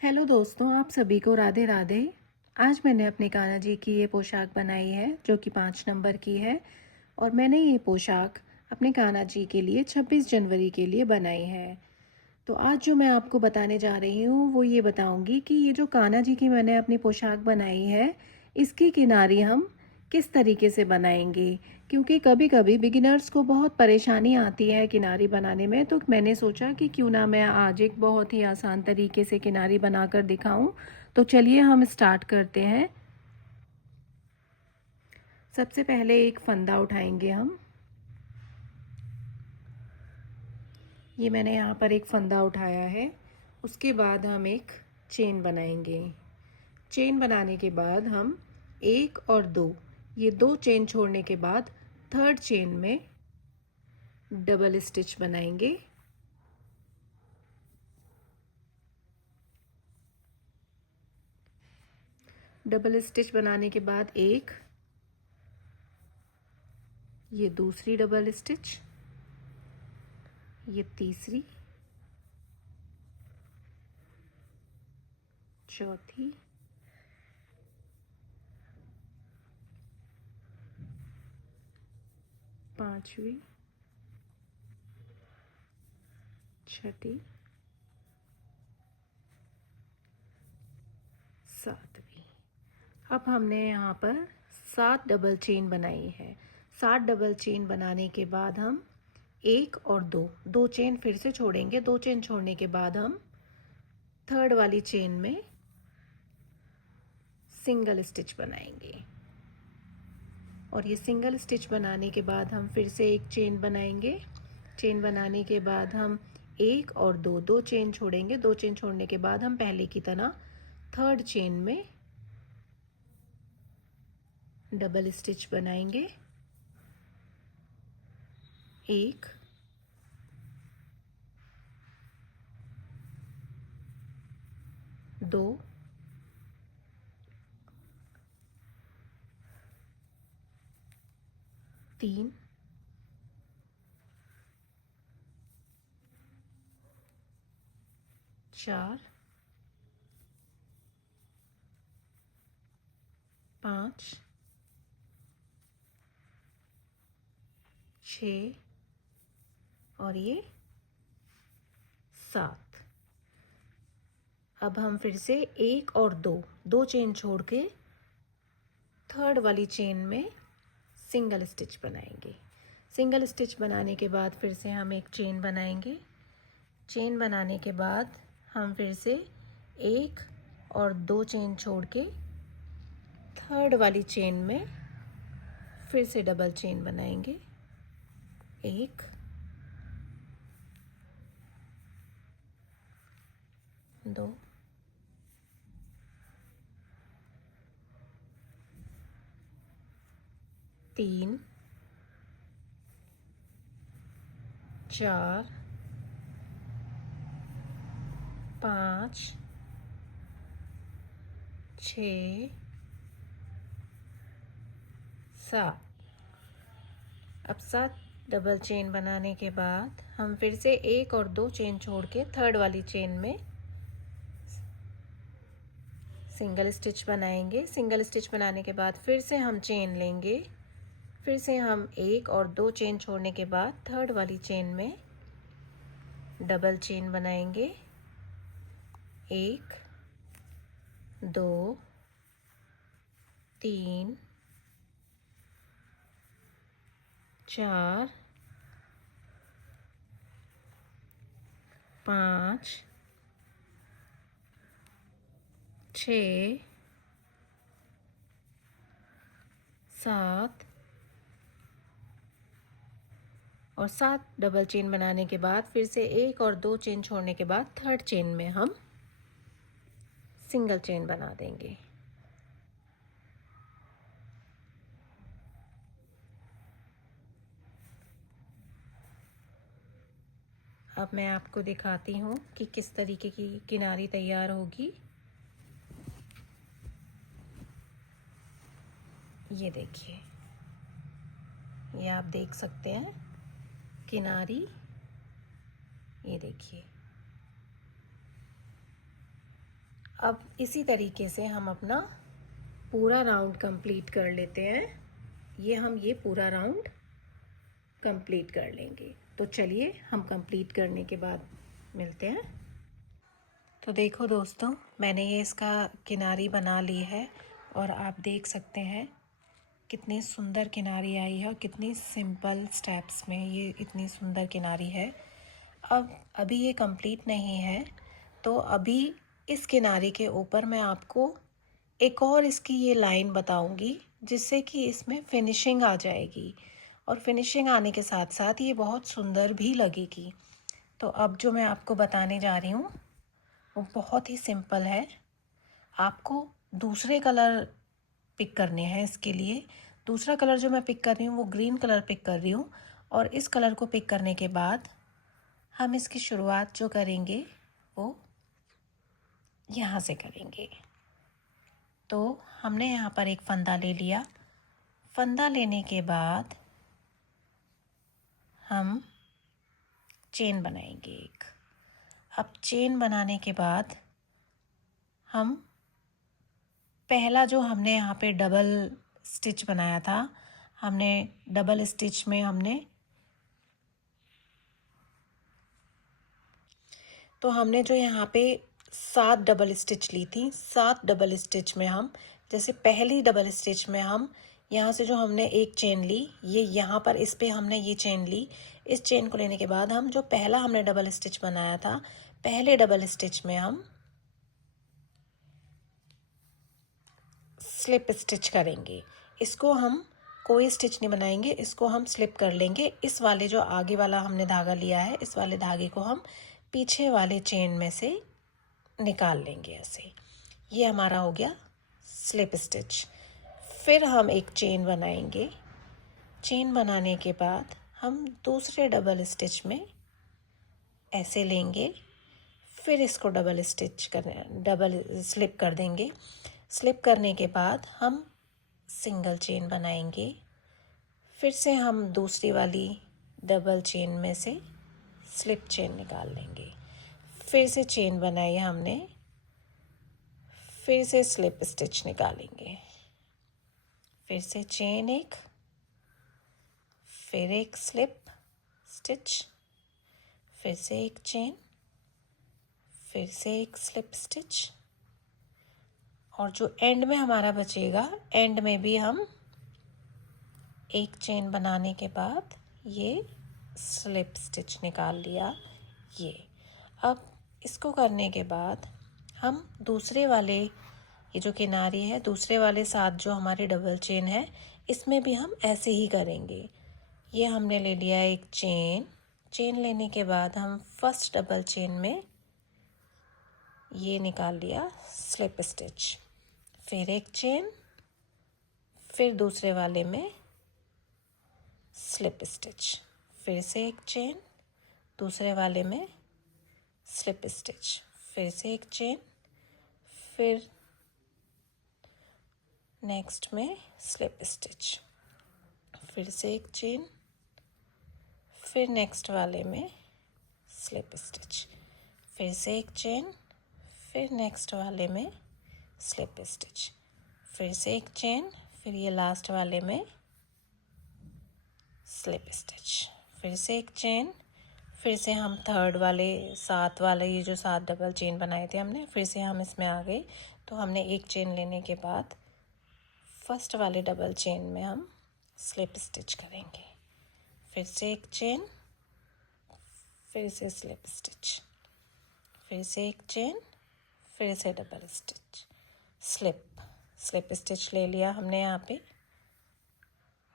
Hello दोस्तों, आप सभी को राधे राधे। आज मैंने अपने कान्हा जी की ये पोशाक बनाई है जो कि 5 नंबर की है। और मैंने ये पोशाक अपने कान्हा जी के लिए 26 जनवरी के लिए बनाई है। तो आज जो मैं आपको बताने जा रही हूँ वो ये बताऊँगी कि ये जो कान्हा जी की मैंने अपनी पोशाक बनाई है, इसकी किनारी हम किस तरीके से बनाएंगे। क्योंकि कभी कभी बिगिनर्स को बहुत परेशानी आती है किनारी बनाने में, तो मैंने सोचा कि क्यों ना मैं आज एक बहुत ही आसान तरीके से किनारी बनाकर दिखाऊं। तो चलिए हम स्टार्ट करते हैं। सबसे पहले एक फंदा उठाएंगे हम। ये मैंने यहाँ पर एक फंदा उठाया है। उसके बाद हम एक चेन बनाएंगे। चेन बनाने के बाद हम 1 और 2, ये 2 चेन छोड़ने के बाद थर्ड चेन में डबल स्टिच बनाएंगे। डबल स्टिच बनाने के बाद ये दूसरी डबल स्टिच, ये तीसरी, चौथी, पांचवी, छठी, सातवीं। अब हमने यहाँ पर 7 डबल चेन बनाई है। 7 डबल चेन बनाने के बाद हम 1 और 2, 2 चेन फिर से छोड़ेंगे। 2 चेन छोड़ने के बाद हम थर्ड वाली चेन में सिंगल स्टिच बनाएंगे। और ये सिंगल स्टिच बनाने के बाद हम फिर से एक चेन बनाएंगे। चेन बनाने के बाद हम 1 और 2, 2 चेन छोड़ेंगे। 2 चेन छोड़ने के बाद हम पहले की तरह थर्ड चेन में डबल स्टिच बनाएंगे। 1, 2, 3, 4, 5, 6 और ये 7। अब हम फिर से 1 और 2, 2 चेन छोड़ के थर्ड वाली चेन में सिंगल स्टिच बनाएंगे। सिंगल स्टिच बनाने के बाद फिर से हम एक चेन बनाएंगे। चेन बनाने के बाद हम फिर से 1 और 2 चेन छोड़ के थर्ड वाली चेन में फिर से डबल चेन बनाएंगे। 1, 2, 3, 4, 5, 6, 7। अब 7 डबल चेन बनाने के बाद हम फिर से 1 और 2 चेन छोड़ के थर्ड वाली चेन में सिंगल स्टिच बनाएंगे। सिंगल स्टिच बनाने के बाद फिर से हम चेन लेंगे। फिर से हम 1 और 2 चेन छोड़ने के बाद थर्ड वाली चेन में डबल चेन बनाएंगे। 1, 2, 3, 4, 5, 6, 7 और 7 डबल चेन बनाने के बाद फिर से 1 और 2 चेन छोड़ने के बाद थर्ड चेन में हम सिंगल चेन बना देंगे। अब मैं आपको दिखाती हूँ कि किस तरीके की किनारी तैयार होगी। ये देखिए, ये आप देख सकते हैं किनारी। ये देखिए, अब इसी तरीके से हम अपना पूरा राउंड कंप्लीट कर लेते हैं। ये पूरा राउंड कंप्लीट कर लेंगे। तो चलिए हम कंप्लीट करने के बाद मिलते हैं। तो देखो दोस्तों, मैंने ये इसका किनारी बना ली है और आप देख सकते हैं कितनी सुंदर किनारी आई है और कितनी सिंपल स्टेप्स में ये इतनी सुंदर किनारी है। अब अभी ये कंप्लीट नहीं है, तो अभी इस किनारी के ऊपर मैं आपको एक और इसकी ये लाइन बताऊंगी, जिससे कि इसमें फिनिशिंग आ जाएगी और फिनिशिंग आने के साथ साथ ये बहुत सुंदर भी लगेगी। तो अब जो मैं आपको बताने जा रही हूँ वो बहुत ही सिंपल है। आपको दूसरे कलर पिक करने हैं। इसके लिए दूसरा कलर जो मैं पिक कर रही हूँ वो ग्रीन कलर पिक कर रही हूँ, और इस कलर को पिक करने के बाद हम इसकी शुरुआत जो करेंगे वो यहाँ से करेंगे। तो हमने यहाँ पर एक फंदा ले लिया। फंदा लेने के बाद हम चेन बनाएंगे एक। अब चेन बनाने के बाद हम पहला जो हमने यहाँ पे डबल स्टिच बनाया था, हमने डबल स्टिच में हमने जो यहाँ पे 7 डबल स्टिच ली थी, 7 डबल स्टिच में हम जैसे पहली डबल स्टिच में हम यहाँ से जो हमने एक चेन ली, ये यहाँ पर इस पे हमने ये चेन ली। इस चेन को लेने के बाद हम जो पहला हमने डबल स्टिच बनाया था, पहले डबल स्टिच में हम स्लिप स्टिच करेंगे। इसको हम कोई स्टिच नहीं बनाएंगे, इसको हम स्लिप कर लेंगे। इस वाले जो आगे वाला हमने धागा लिया है, इस वाले धागे को हम पीछे वाले चेन में से निकाल लेंगे ऐसे। ये हमारा हो गया स्लिप स्टिच। फिर हम एक चेन बनाएंगे। चेन बनाने के बाद हम दूसरे डबल स्टिच में ऐसे लेंगे, फिर इसको डबल स्लिप कर देंगे। स्लिप करने के बाद हम सिंगल चेन बनाएंगे। फिर से हम दूसरी वाली डबल चेन में से स्लिप चेन निकाल लेंगे। फिर से चेन बनाई हमने, फिर से स्लिप स्टिच निकालेंगे, फिर से चेन एक, फिर एक स्लिप स्टिच, फिर से एक चेन, फिर से एक स्लिप स्टिच, और जो एंड में हमारा बचेगा, एंड में भी हम एक चेन बनाने के बाद ये स्लिप स्टिच निकाल लिया। ये अब इसको करने के बाद हम दूसरे वाले ये जो किनारी है, दूसरे वाले साथ जो हमारी डबल चेन है, इसमें भी हम ऐसे ही करेंगे। ये हमने ले लिया एक चेन। चेन लेने के बाद हम फर्स्ट डबल चेन में ये निकाल लिया स्लिप स्टिच, फिर एक चेन, फिर दूसरे वाले में स्लिप स्टिच, फिर से एक चेन, दूसरे वाले में स्लिप स्टिच, फिर से एक चेन, फिर नेक्स्ट में स्लिप स्टिच, फिर से एक चेन, फिर नेक्स्ट वाले में स्लिप स्टिच, फिर से एक चेन, फिर नेक्स्ट वाले में स्लिप स्टिच, फिर से एक चेन, फिर ये लास्ट वाले में स्लिप स्टिच, फिर से एक चेन, फिर से हम थर्ड वाले 7 वाले ये जो 7 डबल चेन बनाए थे हमने, फिर से हम इसमें आ गए। तो हमने एक चेन लेने के बाद फर्स्ट वाले डबल चेन में हम स्लिप स्टिच करेंगे, फिर से एक चेन, फिर से स्लिप स्टिच, फिर से एक चेन, फिर से डबल स्टिच, स्लिप स्टिच ले लिया हमने यहाँ पे,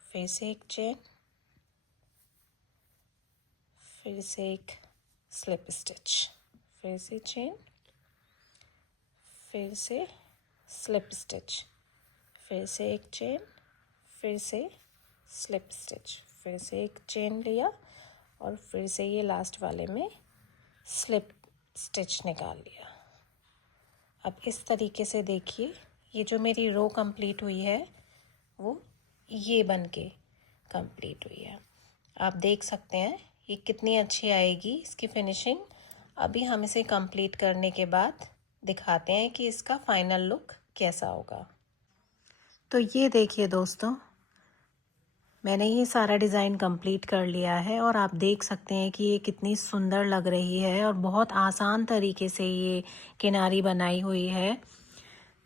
फिर से एक चेन, फिर से एक स्लिप स्टिच, फिर से चेन, फिर से स्लिप स्टिच, फिर से एक चेन, फिर से स्लिप स्टिच, फिर से एक चेन लिया और फिर से ये लास्ट वाले में स्लिप स्टिच निकाल लिया। अब इस तरीके से देखिए, ये जो मेरी रो कंप्लीट हुई है वो ये बन के कंप्लीट हुई है। आप देख सकते हैं ये कितनी अच्छी आएगी इसकी फिनिशिंग। अभी हम इसे कंप्लीट करने के बाद दिखाते हैं कि इसका फाइनल लुक कैसा होगा। तो ये देखिए दोस्तों, मैंने ये सारा डिज़ाइन कंप्लीट कर लिया है और आप देख सकते हैं कि ये कितनी सुंदर लग रही है और बहुत आसान तरीके से ये किनारी बनाई हुई है।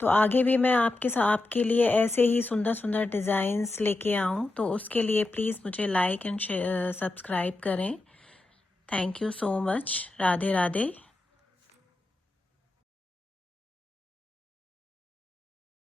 तो आगे भी मैं आपके लिए ऐसे ही सुंदर सुंदर डिज़ाइंस लेके आऊँ, तो उसके लिए प्लीज़ मुझे लाइक एंड सब्सक्राइब करें। Thank you so much. Radhe Radhe.